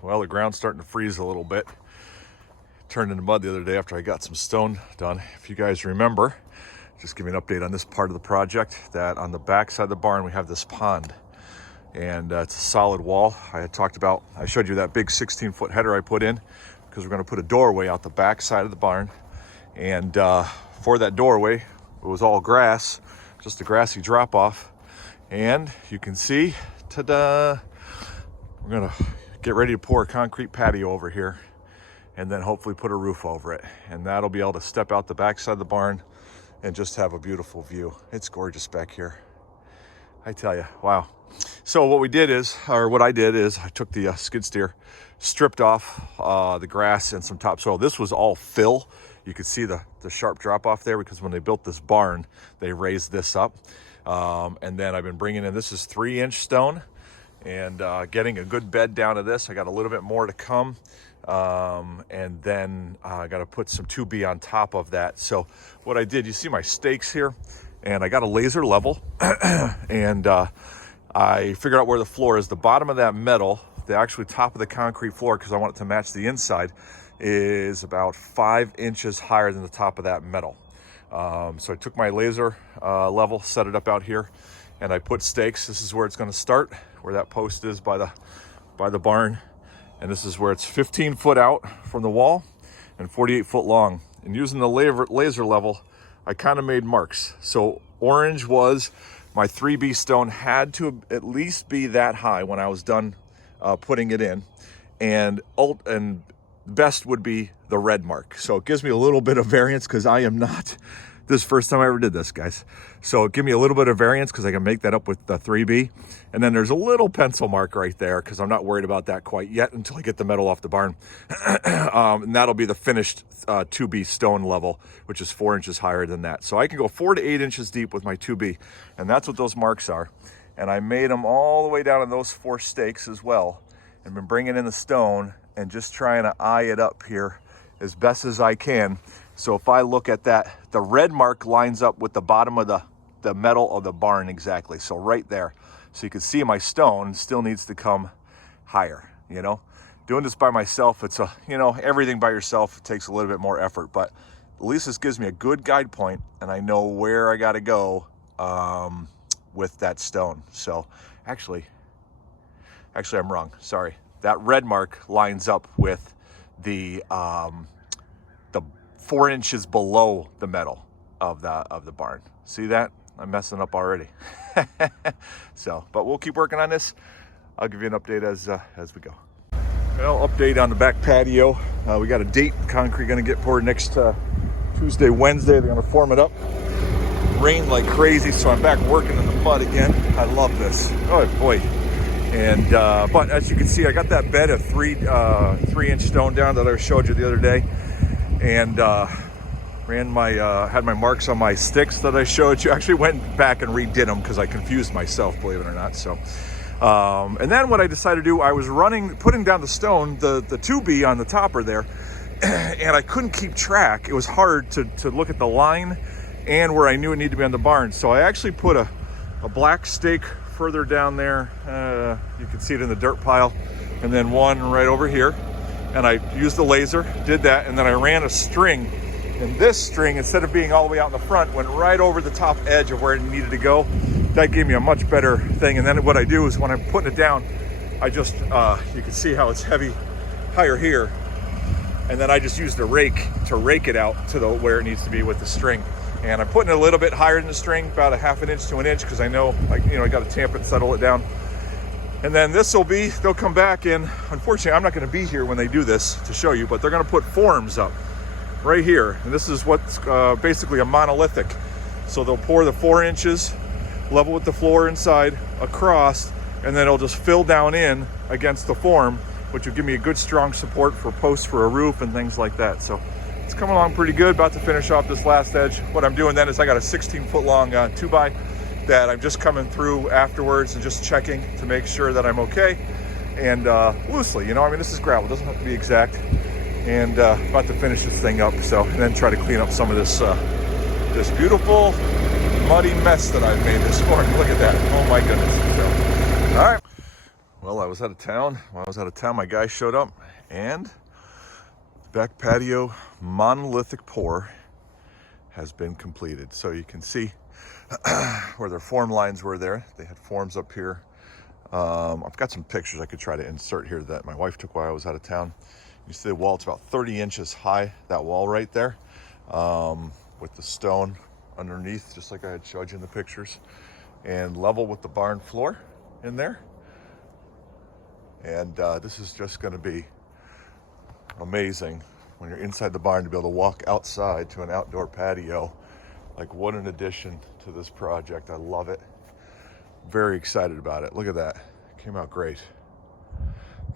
Well, the ground's starting to freeze a little bit. Turned into mud the other day after I got some stone done. If you guys remember, just give me an update on this part of the project, that on the back side of the barn we have this pond, and it's a solid wall. I showed you that big 16-foot header I put in because we're going to put a doorway out the back side of the barn, and for that doorway it was all grass, just a grassy drop off, and you can see, ta-da, we're going to get ready to pour a concrete patio over here and then hopefully put a roof over it, and that'll be able to step out the back side of the barn and just have a beautiful view. It's gorgeous back here, I tell you. Wow. So what I did is I took the skid steer, stripped off the grass and some topsoil. This was all fill. You could see the sharp drop off there because when they built this barn, they raised this up. And then I've been bringing in, this is 3-inch stone, and getting a good bed down to this. I got a little bit more to come. And then I got to put some 2B on top of that. So what I did, you see my stakes here, and I got a laser level and I figured out where the floor is. The bottom of that metal, the actually top of the concrete floor, because I want it to match the inside, is about 5 inches higher than the top of that metal. So I took my laser level, set it up out here, and I put stakes. This is where it's going to start, where that post is by the barn. And this is where it's 15 foot out from the wall and 48 foot long. And using the laser level, I kind of made marks. So orange was my 3B stone, had to at least be that high when I was done putting it in. And best would be the red mark. So it gives me a little bit of variance because I am not, this is the first time I ever did this, guys. So give me a little bit of variance because I can make that up with the 3B. And then there's a little pencil mark right there because I'm not worried about that quite yet until I get the metal off the barn. And that'll be the finished 2B stone level, which is 4 inches higher than that. So I can go 4 to 8 inches deep with my 2B. And that's what those marks are. And I made them all the way down in those 4 stakes as well. And been bringing in the stone and just trying to eye it up here as best as I can. So if I look at that, the red mark lines up with the bottom of the metal of the barn exactly. So right there. So you can see my stone still needs to come higher, you know. Doing this by myself, it's everything by yourself, it takes a little bit more effort, but at least this gives me a good guide point and I know where I got to go with that stone. So actually I'm wrong. Sorry. That red mark lines up with the 4 inches below the metal of the barn. See that? I'm messing up already. So, but we'll keep working on this. I'll give you an update as we go. Well, update on the back patio. We got a date. Concrete going to get poured next Tuesday, Wednesday. They're going to form it up. Rained like crazy, so I'm back working in the mud again. I love this. Oh boy. And but as you can see, I got that bed of 3-inch stone down that I showed you the other day, and had my marks on my sticks that I showed you. Actually went back and redid them because I confused myself, believe it or not. So and then what I decided to do, I was putting down the stone, the 2B on the topper there, and I couldn't keep track. It was hard to look at the line and where I knew it needed to be on the barn. So I actually put a black stake further down there. You can see it in the dirt pile, and then one right over here. And I used the laser, did that, and then I ran a string. And this string, instead of being all the way out in the front, went right over the top edge of where it needed to go. That gave me a much better thing. And then what I do is when I'm putting it down, I just, you can see how it's heavy, higher here. And then I just used a rake to rake it out to where it needs to be with the string. And I'm putting it a little bit higher than the string, about 1/2 inch to 1 inch, because I know, I got to tamp it and settle it down. And then they'll come back in. Unfortunately, I'm not going to be here when they do this to show you, but they're going to put forms up right here. And this is what's basically a monolithic. So they'll pour the 4 inches level with the floor inside across, and then it'll just fill down in against the form, which will give me a good strong support for posts for a roof and things like that. So it's coming along pretty good. About to finish off this last edge. What I'm doing then is I got a 16-foot long 2x that I'm just coming through afterwards and just checking to make sure that I'm okay. And loosely, this is gravel, it doesn't have to be exact. And about to finish this thing up, and then try to clean up some of this this beautiful muddy mess that I've made this morning. Look at that, oh my goodness. So, all right. Well, I was out of town. When I was out of town, my guy showed up, and the back patio monolithic pour has been completed. So you can see where their form lines were there. They had forms up here. I've got some pictures I could try to insert here that my wife took while I was out of town. You see the wall, it's about 30 inches high, that wall right there, with the stone underneath, just like I had showed you in the pictures, and level with the barn floor in there. And this is just going to be amazing when you're inside the barn to be able to walk outside to an outdoor patio. Like, what an addition to this project. I love it. Very excited about it. Look at that. It came out great.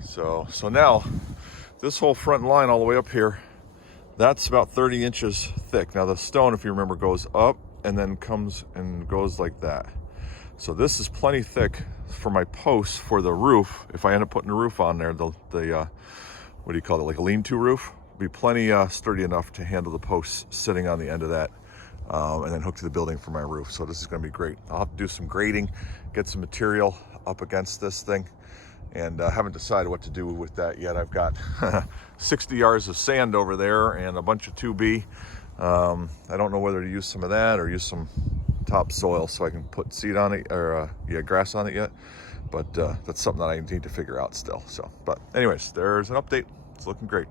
So now this whole front line all the way up here, that's about 30 inches thick. Now the stone, if you remember, goes up and then comes and goes like that. So this is plenty thick for my posts for the roof. If I end up putting the roof on there, the what do you call it, like a lean-to roof, be plenty sturdy enough to handle the posts sitting on the end of that, and then hook to the building for my roof. So this is going to be great. I'll have to do some grading, get some material up against this thing, and I haven't decided what to do with that yet. I've got 60 yards of sand over there and a bunch of 2B. I don't know whether to use some of that or use some topsoil so I can put seed on it, or grass on it yet. But that's something that I need to figure out still. So, but anyways, there's an update. It's looking great.